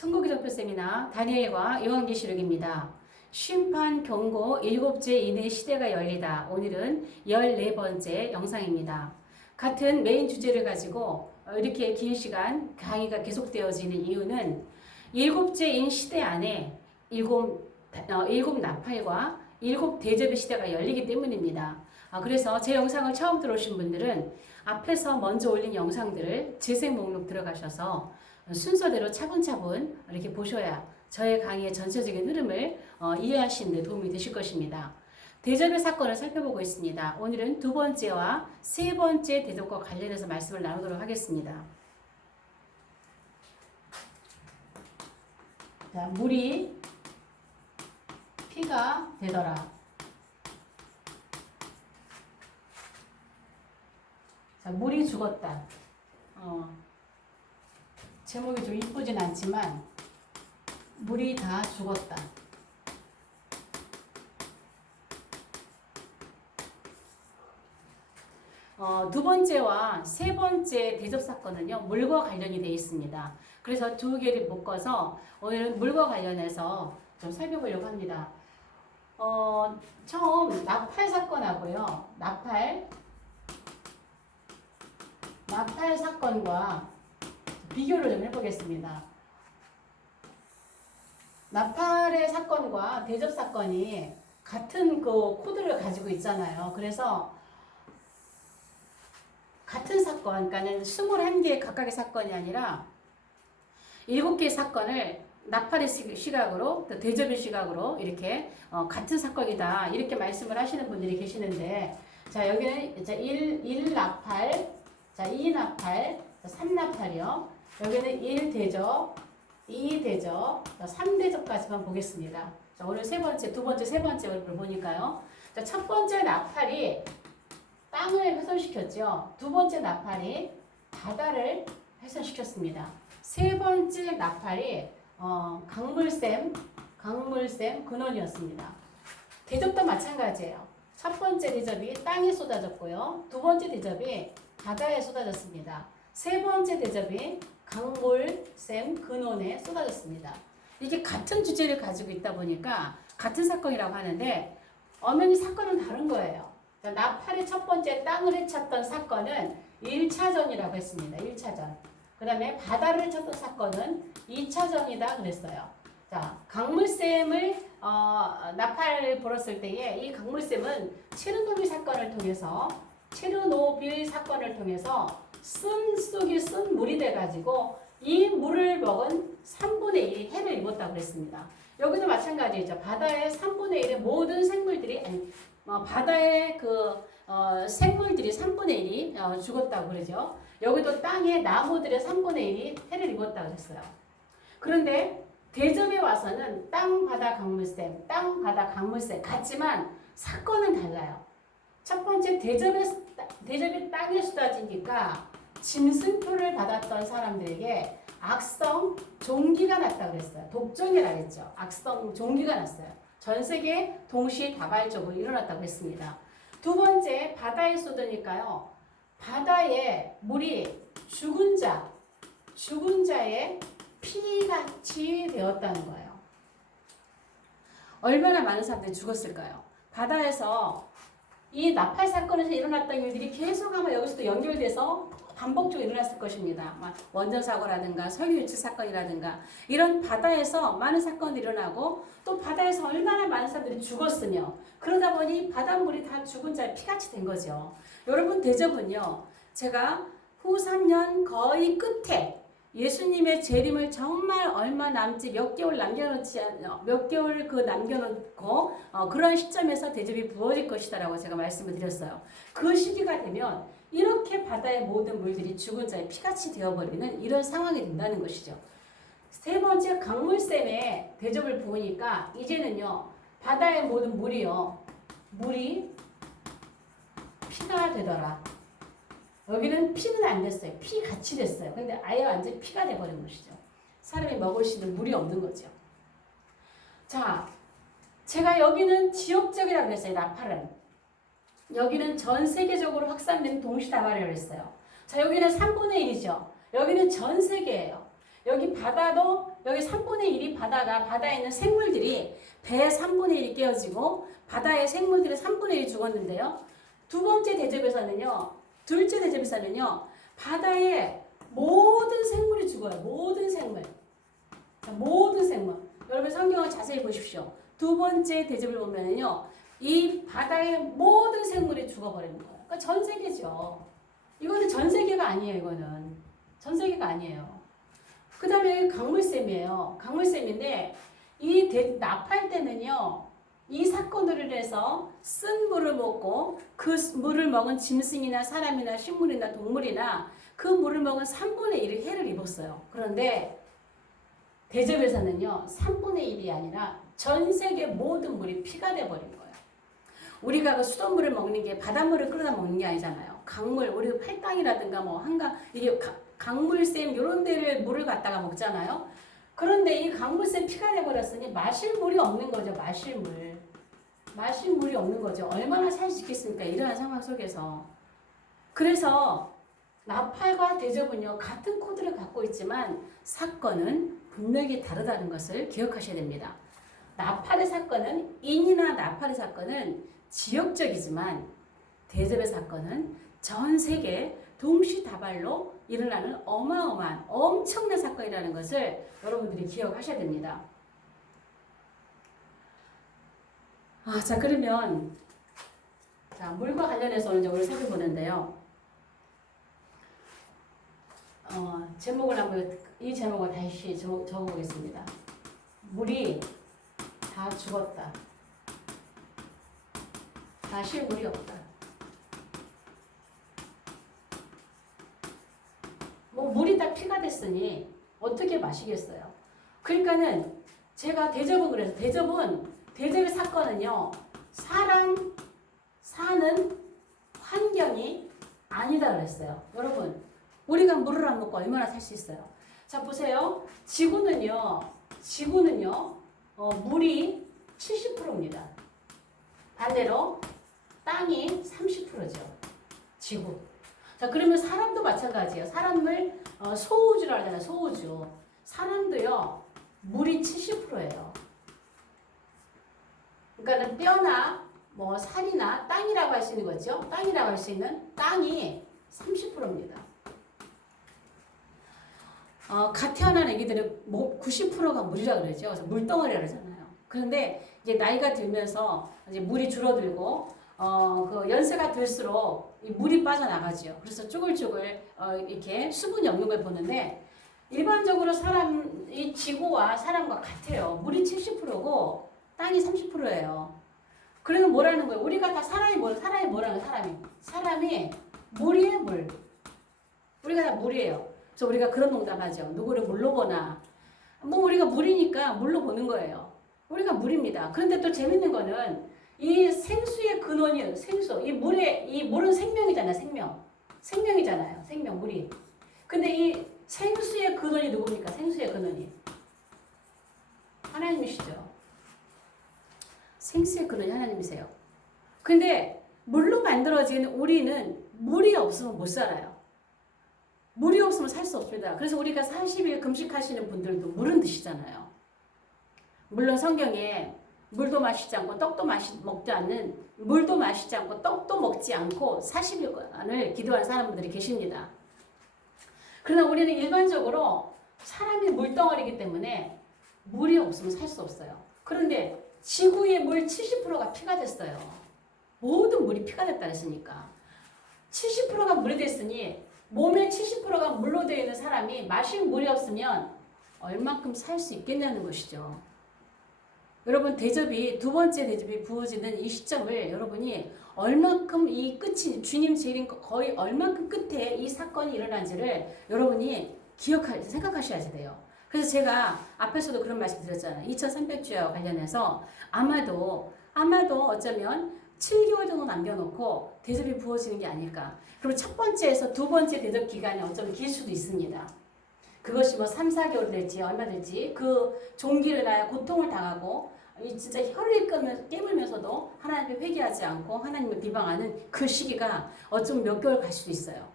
천국의 doctor 세미나 다니엘과 요한계시록입니다. 심판 경고 일곱째 인의 시대가 열리다. 오늘은 14번째 영상입니다. 같은 메인 주제를 가지고 이렇게 긴 시간 강의가 계속되어지는 이유는 일곱째 인 시대 안에 일곱 나팔과 일곱 대접의 시대가 열리기 때문입니다. 그래서 제 영상을 처음 들어오신 분들은 앞에서 먼저 올린 영상들을 재생 목록 들어가셔서 순서대로 차분차분 이렇게 보셔야 저의 강의의 전체적인 흐름을 이해하시는 데 도움이 되실 것입니다. 대접의 사건을 살펴보고 있습니다. 오늘은 두 번째와 세 번째 대접과 관련해서 말씀을 나누도록 하겠습니다. 자, 물이 피가 되더라. 자, 물이 죽었다. 제목이 좀 이쁘진 않지만 물이 다 죽었다. 두 번째와 세 번째 대접 사건은요, 물과 관련이 되어 있습니다. 그래서 두 개를 묶어서 오늘은 물과 관련해서 좀 살펴보려고 합니다. 처음 나팔 사건하고요, 나팔 사건과 비교를 좀 해보겠습니다. 나팔의 사건과 대접 사건이 같은 그 코드를 가지고 있잖아요. 그래서 같은 사건, 그러니까 21개 각각의 사건이 아니라 7개의 사건을 나팔의 시각으로, 또 대접의 시각으로 이렇게 같은 사건이다. 이렇게 말씀을 하시는 분들이 계시는데, 자, 여기는 1 나팔, 자, 2 나팔, 3 나팔이요. 여기는 1 대접, 2 대접, 3 대접까지만 보겠습니다. 자, 오늘 두 번째, 세 번째를 보니까요. 자, 첫 번째 나팔이 땅을 훼손시켰죠. 두 번째 나팔이 바다를 훼손시켰습니다. 세 번째 나팔이 강물샘 근원이었습니다. 대접도 마찬가지예요. 첫 번째 대접이 땅에 쏟아졌고요. 두 번째 대접이 바다에 쏟아졌습니다. 세 번째 대접이 강물샘 근원에 쏟아졌습니다. 이게 같은 주제를 가지고 있다 보니까 같은 사건이라고 하는데 엄연히 사건은 다른 거예요. 나팔의 첫 번째 땅을 헤쳤던 사건은 1차전이라고 했습니다. 1차전. 그 다음에 바다를 헤쳤던 사건은 2차전이다 그랬어요. 자, 강물샘을 나팔을 불었을 때에 이 강물샘은 체르노빌 사건을 통해서 쓴 속이 쓴 물이 돼가지고 이 물을 먹은 3분의 1이 해를 입었다고 그랬습니다. 여기도 마찬가지죠. 바다의 3분의 1의 모든 생물들이 바다의 생물들이 3분의 1이 죽었다고 그러죠. 여기도 땅의 나무들의 3분의 1이 해를 입었다고 그랬어요. 그런데 대접에 와서는 땅, 바다, 강물샘 같지만 사건은 달라요. 첫 번째 대접이 땅에 쏟아지니까 짐승표를 받았던 사람들에게 악성 종기가 났다고 그랬어요. 독종이라고 했죠. 악성 종기가 났어요. 전 세계 동시다발적으로 일어났다고 했습니다. 두 번째, 바다에 쏟으니까요. 바다에 물이 죽은 자의 피같이 되었다는 거예요. 얼마나 많은 사람들이 죽었을까요? 바다에서 이 나팔 사건에서 일어났던 일들이 계속 아마 여기서도 연결돼서 반복적으로 일어났을 것입니다. 원전 사고라든가 석유 유출 사건이라든가 이런 바다에서 많은 사건들이 일어나고 또 바다에서 얼마나 많은 사람들이 죽었으며 그러다 보니 바닷물이 다 죽은 자의 피같이 된 거죠. 여러분, 대접은요, 제가 후 3년 거의 끝에 예수님의 재림을 정말 얼마 남지 몇 개월 남겨놓고 그런 시점에서 대접이 부어질 것이다라고 제가 말씀을 드렸어요. 그 시기가 되면 이렇게 바다의 모든 물들이 죽은 자의 피같이 되어버리는 이런 상황이 된다는 것이죠. 세 번째, 강물샘에 대접을 부으니까 이제는요, 바다의 모든 물이 피가 되더라. 여기는 피는 안 됐어요. 피같이 됐어요. 근데 아예 완전히 피가 돼버린 것이죠. 사람이 먹을 수 있는 물이 없는 거죠. 자, 제가 여기는 지역적이라고 그랬어요. 나팔은. 여기는 전 세계적으로 확산된 동시다발이라고 했어요. 자, 여기는 3분의 1이죠. 여기는 전 세계예요. 여기 바다도 여기 3분의 1이 바다가 바다에 있는 생물들이 배에 3분의 1이 깨어지고 바다의 생물들의 3분의 1이 죽었는데요. 두 번째 대접에서는요. 둘째 대접에서는요. 바다의 모든 생물이 죽어요. 모든 생물. 자, 모든 생물. 여러분 성경을 자세히 보십시오. 두 번째 대접을 보면은요. 이 바다의 모든 생물이 죽어버리는 거예요. 그러니까 전 세계죠. 이거는 전 세계가 아니에요. 이거는. 전 세계가 아니에요. 그 다음에 강물샘이에요. 강물샘인데 이 나팔 때는요. 이 사건으로 인해서 쓴 물을 먹고 그 물을 먹은 짐승이나 사람이나 식물이나 동물이나 그 물을 먹은 3분의 1의 해를 입었어요. 그런데 대접에서는요. 3분의 1이 아니라 전 세계 모든 물이 피가 돼버린 거예요. 우리가 그 수돗물을 먹는 게 바닷물을 끌어다 먹는 게 아니잖아요. 강물, 우리 팔당이라든가 뭐 한강, 이게 강물샘 이런 데를 물을 갖다가 먹잖아요. 그런데 이 강물샘 피가 돼버렸으니 마실 물이 없는 거죠. 마실 물. 마실 물이 없는 거죠. 얼마나 살 수 있겠습니까? 이러한 상황 속에서. 그래서 나팔과 대접은요. 같은 코드를 갖고 있지만 사건은 분명히 다르다는 것을 기억하셔야 됩니다. 나팔의 사건은 인이나 나팔의 사건은 지역적이지만 대접의 사건은 전 세계 동시다발로 일어나는 어마어마한 엄청난 사건이라는 것을 여러분들이 기억하셔야 됩니다. 자 그러면 자 물과 관련해서 오늘 우리 살펴보는데요. 제목을 한번 이 제목을 다시 적어보겠습니다. 물이 다 죽었다. 마실 물이 없다. 뭐 물이 다 피가 됐으니 어떻게 마시겠어요? 그러니까는 제가 대접은 그래서 대접의 사건은요. 사람 사는 환경이 아니다 그랬어요. 여러분 우리가 물을 안 먹고 얼마나 살 수 있어요? 자 보세요. 지구는요 물이 70%입니다. 반대로 땅이 30%죠. 지구. 자 그러면 사람도 마찬가지예요. 사람을 소우주라고 하잖아요. 소우주. 사람도요 물이 70%예요. 그러니까 뼈나 뭐 살이나 땅이라고 할 수 있는 거죠. 땅이라고 할 수 있는 땅이 30%입니다. 갓 태어난 애기들은 90%가 물이라 그러죠. 그래서 물덩어리라 그러잖아요. 그런데 이제 나이가 들면서 이제 물이 줄어들고 그 연세가 들수록 이 물이 빠져나가죠. 그래서 쭈글쭈글 이렇게 수분이 없는 걸 보는데 일반적으로 이 지구와 사람과 같아요. 물이 70%고 땅이 30%예요. 그러면 뭐라는 거예요? 우리가 다 사람이 뭐라는 거예요? 사람이 물이에요, 물. 우리가 다 물이에요. 그래서 우리가 그런 농담하죠. 누구를 물로 보나. 뭐 우리가 물이니까 물로 보는 거예요. 우리가 물입니다. 그런데 또 재밌는 거는 이 생수의 근원이 생수. 이 물은 생명이잖아요. 생명이잖아요. 물이. 근데 이 생수의 근원이 누굽니까? 생수의 근원이 하나님이시죠. 생수의 근원이 하나님이세요. 근데 물로 만들어진 우리는 물이 없으면 못 살아요. 물이 없으면 살 수 없습니다. 그래서 우리가 40일 금식하시는 분들도 물은 드시잖아요. 물론 성경에 물도 마시지 않고 떡도 먹지 않는 물도 마시지 않고 떡도 먹지 않고 40일간을 기도한 사람들이 계십니다. 그러나 우리는 일반적으로 사람이 물덩어리이기 때문에 물이 없으면 살 수 없어요. 그런데 지구의 물 70%가 피가 됐어요. 모든 물이 피가 됐다 했으니까 70%가 물이 됐으니 몸의 70%가 물로 되어 있는 사람이 마실 물이 없으면 얼만큼 살 수 있겠냐는 것이죠. 여러분 두 번째 대접이 부어지는 이 시점을 여러분이 얼만큼 이 끝이 주님 재림 거의 얼만큼 끝에 이 사건이 일어난지를 여러분이 생각하셔야 돼요. 그래서 제가 앞에서도 그런 말씀 드렸잖아요. 2300주야와 관련해서 아마도 어쩌면 7개월 정도 남겨놓고 대접이 부어지는 게 아닐까. 그리고 첫 번째에서 두 번째 대접 기간이 어쩌면 길 수도 있습니다. 그것이 뭐 3, 4개월 될지 얼마 될지 그 종기를 나야 고통을 당하고 진짜 혀를 깨물면서도 하나님께 회개하지 않고 하나님을 비방하는 그 시기가 어쩌면 몇 개월 갈 수도 있어요.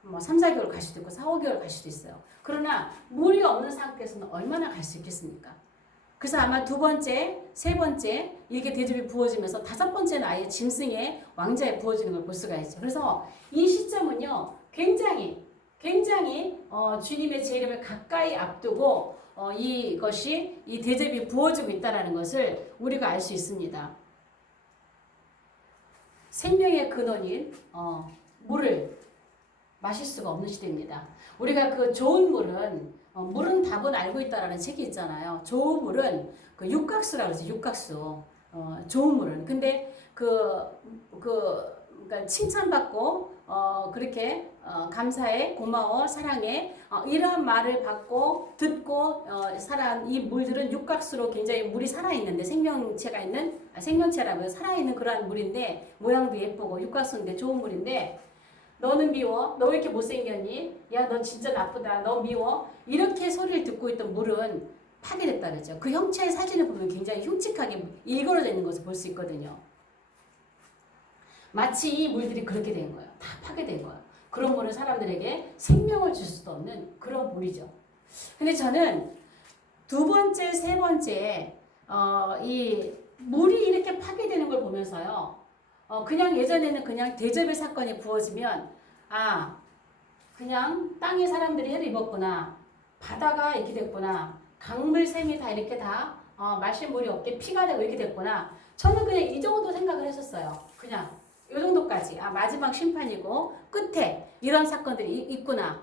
뭐 3, 4개월 갈 수도 있고 4, 5개월 갈 수도 있어요. 그러나 물이 없는 상태에서는 얼마나 갈 수 있겠습니까? 그래서 아마 두 번째, 세 번째 이렇게 대접이 부어지면서 다섯 번째는 아예 짐승의 왕자에 부어지는 걸 볼 수가 있죠. 그래서 이 시점은요, 굉장히 주님의 재림을 가까이 앞두고 이것이 이 대접이 부어지고 있다는 것을 우리가 알 수 있습니다. 생명의 근원인 물을 마실 수가 없는 시대입니다. 우리가 그 좋은 물은 답은 알고 있다라는 책이 있잖아요. 좋은 물은 그 육각수라고 그러지, 육각수. 좋은 물은. 근데 그러니까 칭찬받고 그렇게 감사해, 고마워, 사랑해 이러한 말을 받고 듣고 살아온 이 물들은 육각수로 굉장히 물이 살아있는데 생명체라고요. 살아있는 그러한 물인데 모양도 예쁘고 육각수인데 좋은 물인데 너는 미워? 너 왜 이렇게 못생겼니? 야, 너 진짜 나쁘다. 너 미워? 이렇게 소리를 듣고 있던 물은 파괴됐다 그러죠. 그 형체의 사진을 보면 굉장히 흉측하게 일그러져 있는 것을 볼 수 있거든요. 마치 이 물들이 그렇게 된 거예요. 다 파괴된 거예요. 그런 물은 사람들에게 생명을 줄 수도 없는 그런 물이죠. 근데 저는 두 번째, 세 번째 이 물이 이렇게 파괴되는 걸 보면서요. 그냥 예전에는 그냥 대접의 사건이 부어지면 그냥 땅에 사람들이 해를 입었구나. 바다가 이렇게 됐구나. 강물 샘이 다 이렇게 다 마실 물이 없게 피가 되고 이렇게 됐구나. 저는 그냥 이 정도 생각을 했었어요. 그냥 이 정도까지. 마지막 심판이고 끝에 이런 사건들이 있구나.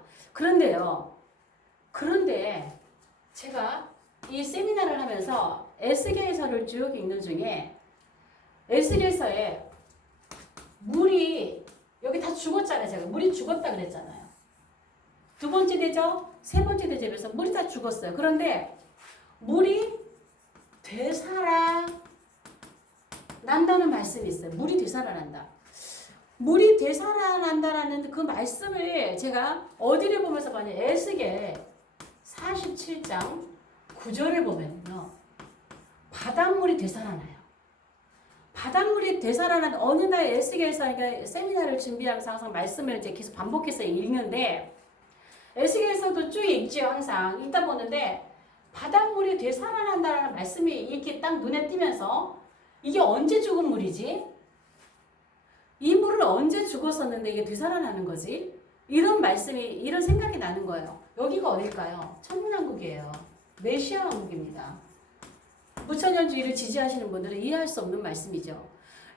그런데 제가 이 세미나를 하면서 에스겔서를 쭉 읽는 중에 에스겔서에 물이 여기 다 죽었잖아요. 제가 물이 죽었다 그랬잖아요. 두 번째 대접, 세 번째 대접에서 물이 다 죽었어요. 그런데 물이 되살아난다는 말씀이 있어요. 물이 되살아난다. 물이 되살아난다라는 그 말씀을 제가 어디를 보면서 봤냐. 에스겔 47장 9절을 보면요. 바닷물이 되살아나요. 바닷물이 되살아난 어느 날 에스겔서 세미나를 준비하면서 항상 말씀을 이제 계속 반복해서 읽는데 에스겔서도 쭉 읽죠. 항상 읽다 보는데 바닷물이 되살아난다는 말씀이 이렇게 딱 눈에 띄면서 이게 언제 죽은 물이지? 이 물은 언제 죽었었는데 이게 되살아나는 거지? 이런 생각이 나는 거예요. 여기가 어딜까요? 천문왕국이에요. 메시아 왕국입니다. 무천년주의를 지지하시는 분들은 이해할 수 없는 말씀이죠.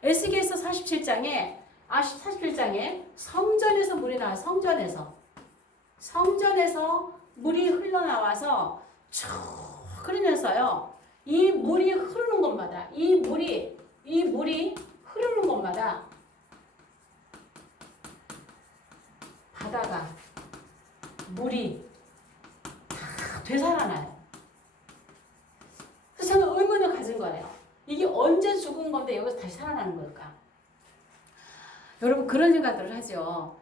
에스겔서 47장에 성전에서 물이 나와. 성전에서 물이 흘러나와서 쭉 흐르면서요. 이 물이 흐르는 곳마다 이 물이 흐르는 곳마다 바다가 물이 다 되살아나요. 그래서 저는 의문을 가진 거예요. 이게 언제 죽은 건데 여기서 다시 살아나는 걸까? 여러분 그런 생각들을 하죠.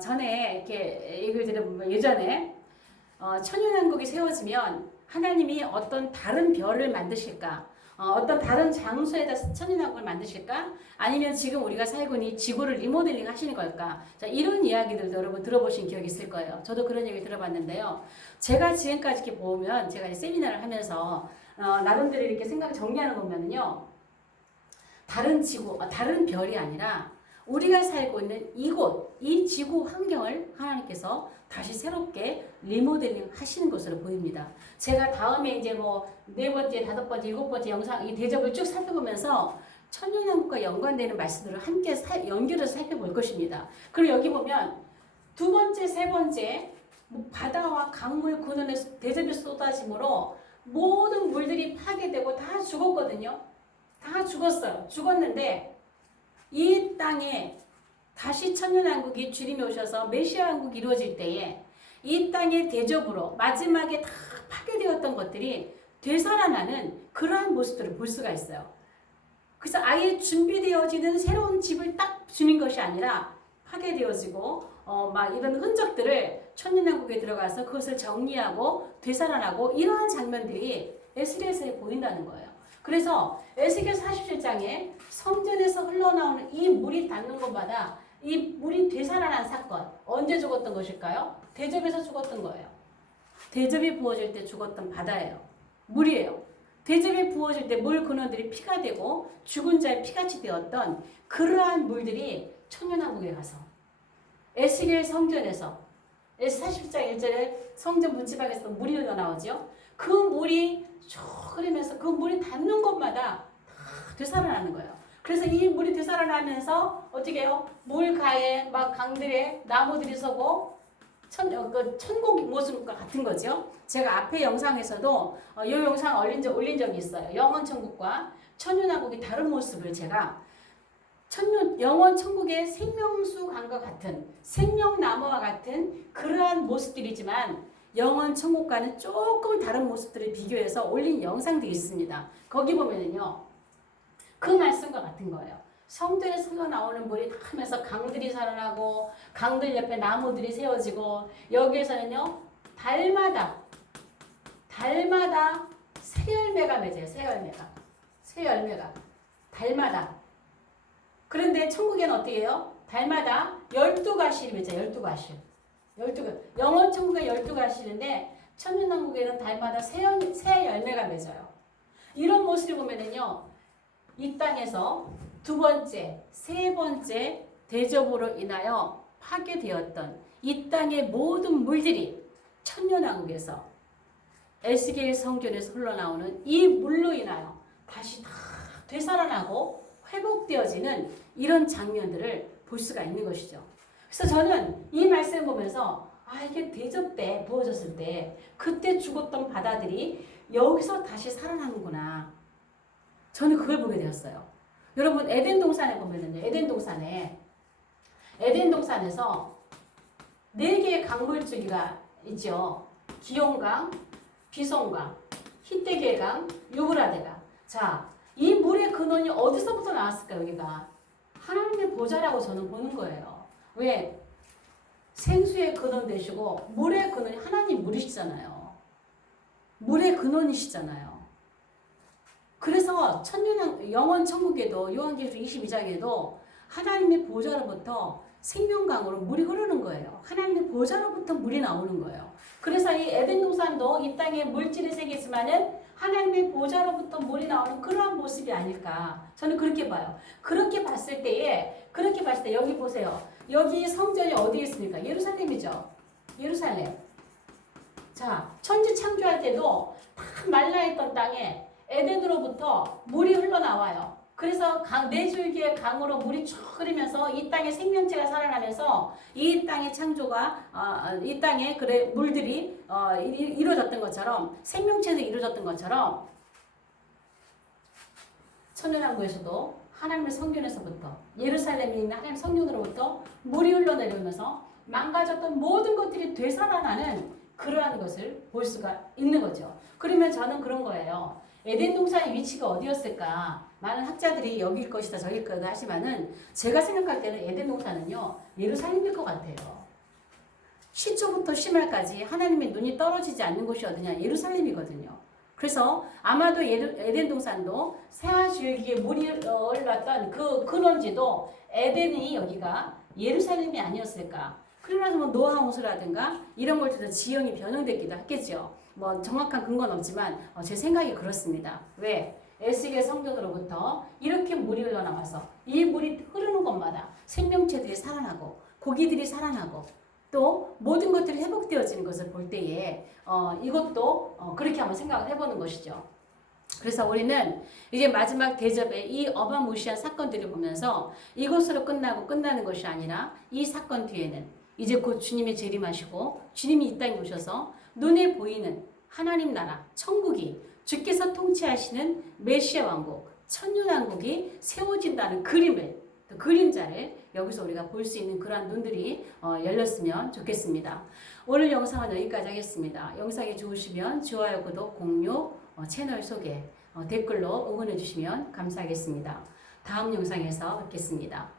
전에 이렇게 얘기를 들어보면 예전에 천연왕국이 세워지면 하나님이 어떤 다른 별을 만드실까? 어떤 다른 장소에다 천연왕국을 만드실까? 아니면 지금 우리가 살고 있는 이 지구를 리모델링 하시는 걸까? 자, 이런 이야기들도 여러분 들어보신 기억이 있을 거예요. 저도 그런 얘기 들어봤는데요. 제가 지금까지 이렇게 보면 제가 세미나를 하면서 나름대로 이렇게 생각 정리하는 거 보면요. 다른 지구, 다른 별이 아니라 우리가 살고 있는 이곳, 이 지구 환경을 하나님께서 다시 새롭게 리모델링 하시는 것으로 보입니다. 제가 다음에 이제 네 번째, 다섯 번째, 일곱 번째 영상, 이 대접을 쭉 살펴보면서 천년왕국과 연관되는 말씀들을 함께 연결해서 살펴볼 것입니다. 그리고 여기 보면 두 번째, 세 번째, 바다와 강물 근원에서 대접이 쏟아짐으로 모든 물들이 파괴되고 다 죽었거든요. 다 죽었어요. 죽었는데 이 땅에 다시 천년왕국이 주님이 오셔서 메시아 왕국이 이루어질 때에 이 땅의 대접으로 마지막에 다 파괴되었던 것들이 되살아나는 그러한 모습들을 볼 수가 있어요. 그래서 아예 준비되어지는 새로운 집을 딱 주는 것이 아니라 파괴되어지고 막 이런 흔적들을 천년왕국에 들어가서 그것을 정리하고 되살아나고 이러한 장면들이 에스겔서에 보인다는 거예요. 그래서 에스겔 47장에 성전에서 흘러나오는 이 물이 닿는 곳마다 이 물이 되살아난 사건 언제 죽었던 것일까요? 대접에서 죽었던 거예요. 대접이 부어질 때 죽었던 바다예요. 물이에요. 대접이 부어질 때 물 근원들이 피가 되고 죽은 자의 피같이 되었던 그러한 물들이 천년왕국에 가서 에스겔 성전에서 40장 1절에 성전 문지방에서 물이 흘러나오죠. 그 물이 쭉 흐르면서 그 물이 닿는 곳마다 다 되살아나는 거예요. 그래서 이 물이 되살아나면서 어떻게 해요? 물가에 막 강들에 나무들이 서고 천국 모습과 같은 거죠. 제가 앞에 영상에서도 이 영상 올린 적이 있어요. 영원 천국과 천년왕국의 다른 모습을 제가 영원 천국의 생명수 강과 같은 생명나무와 같은 그러한 모습들이지만 영원 천국과는 조금 다른 모습들을 비교해서 올린 영상들이 있습니다. 거기 보면은요. 그 말씀과 같은 거예요. 성전에서 흘러나오는 물이 다 하면서 강들이 살아나고 강들 옆에 나무들이 세워지고 여기에서는요. 달마다 새 열매가 맺어요. 새 열매가 달마다. 그런데 천국에는 어떻게 해요? 달마다 12가시를 맺어요. 12가시. 영원 천국에 12가시인데 천년왕국에는 달마다 새 열매가 맺어요. 이런 모습을 보면은요. 이 땅에서 두 번째, 세 번째 대접으로 인하여 파괴되었던 이 땅의 모든 물들이 천년왕국에서 에스겔 성전에서 흘러나오는 이 물로 인하여 다시 다 되살아나고 회복되어지는 이런 장면들을 볼 수가 있는 것이죠. 그래서 저는 이 말씀을 보면서 이게 대접 때 부어졌을 때 그때 죽었던 바다들이 여기서 다시 살아나는구나. 저는 그걸 보게 되었어요. 여러분 에덴 동산에 보면은요. 에덴 동산에서 4개의 강물줄기가 있죠. 기온강, 비송강, 히데겔강, 유브라데강. 자, 이 물의 근원이 어디서부터 나왔을까 여기가? 하나님의 보좌라고 저는 보는 거예요. 왜? 생수의 근원 되시고 물의 근원이 하나님 물이시잖아요. 물의 근원이시잖아요. 그래서 영원 천국에도 요한계시록 22장에도 하나님의 보좌로부터 생명강으로 물이 흐르는 거예요. 하나님의 보좌로부터 물이 나오는 거예요. 그래서 이 에덴 동산도 이 땅에 물질의 세계지만은 하나님의 보좌로부터 물이 나오는 그러한 모습이 아닐까. 저는 그렇게 봐요. 그렇게 봤을 때 여기 보세요. 여기 성전이 어디에 있습니까? 예루살렘이죠. 예루살렘. 자, 천지 창조할 때도 다 말라있던 땅에 에덴으로부터 물이 흘러나와요. 그래서 4줄기의 강으로 물이 쭉 흐르면서 이 땅의 생명체가 살아나면서 이 땅의 창조가 이 땅의 물들이 이루어졌던 것처럼 생명체도 이루어졌던 것처럼 천년왕국에서도 하나님의 성전에서부터 예루살렘에 있는 하나님의 성전으로부터 물이 흘러내리면서 망가졌던 모든 것들이 되살아나는 그러한 것을 볼 수가 있는 거죠. 그러면 저는 그런 거예요. 에덴 동산의 위치가 어디였을까? 많은 학자들이 여길 것이다 저길 거다 하지만은 제가 생각할 때는 에덴 동산은요 예루살렘일 것 같아요. 시초부터 심할까지 하나님의 눈이 떨어지지 않는 곳이 어디냐? 예루살렘이거든요. 그래서 아마도 에덴 동산도 새하줄기에 물이 흘렀던 그 근원지도 에덴이 여기가 예루살렘이 아니었을까? 그러고 나서 노아 홍수라든가 이런 걸 통해서 지형이 변형됐기도 했겠죠. 정확한 근거는 없지만 제 생각이 그렇습니다. 왜? 에스겔 성전으로부터 이렇게 물이 흘러나와서 이 물이 흐르는 곳마다 생명체들이 살아나고 고기들이 살아나고 또 모든 것들이 회복되어지는 것을 볼 때에 이것도 그렇게 한번 생각을 해보는 것이죠. 그래서 우리는 이제 마지막 대접의 이 어마무시한 사건들을 보면서 이것으로 끝나는 것이 아니라 이 사건 뒤에는 이제 곧 주님의 재림하시고 주님이 이 땅에 오셔서 눈에 보이는 하나님 나라 천국이 주께서 통치하시는 메시아 왕국 천년왕국이 세워진다는 그림자를 여기서 우리가 볼 수 있는 그러한 눈들이 열렸으면 좋겠습니다. 오늘 영상은 여기까지 하겠습니다. 영상이 좋으시면 좋아요, 구독, 공유, 채널 소개, 댓글로 응원해 주시면 감사하겠습니다. 다음 영상에서 뵙겠습니다.